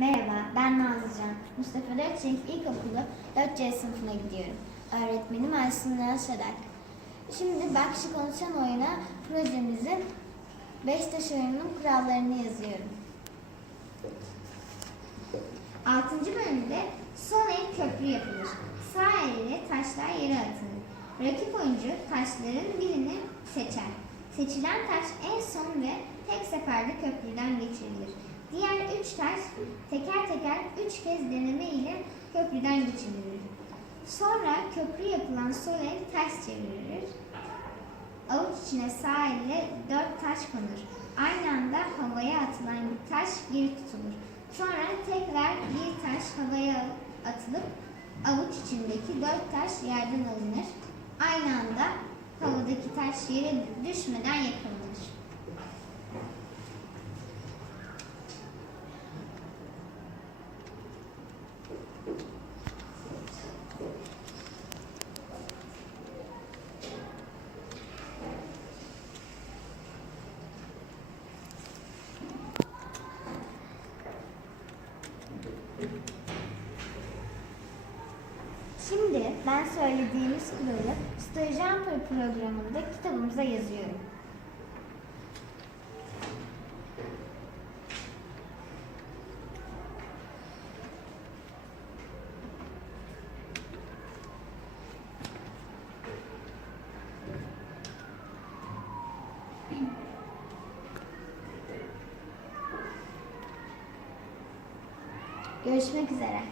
Merhaba, ben Nazlıcan. Mustafa Dörtçenk İlkokulu 4C sınıfına gidiyorum. Öğretmenim Aysun Şadak. Şimdi Bakşı Konuşan Oyuna projemizin Beşiktaş oyununun kurallarını yazıyorum. 6. bölümde sol el köprü yapılır. Sağ elle taşlar yere atılır. Rakip oyuncu taşların birini seçer. Seçilen taş en son ve tek seferde köprüden geçirilir. Diğer üç taş teker teker üç kez deneme ile köprüden geçirilir. Sonra köprü yapılan sol el ters çevirilir. Avuç içine sağ elle dört taş konur. Aynı anda havaya atılan taş geri tutulur. Sonra tekrar bir taş havaya atılıp avuç içindeki dört taş yerden alınır. Aynı anda havadaki taş yere düşmeden yakalanır. Şimdi ben söylediğimiz kuralı Jumper programında kitabımıza yazıyorum. Görüşmek üzere.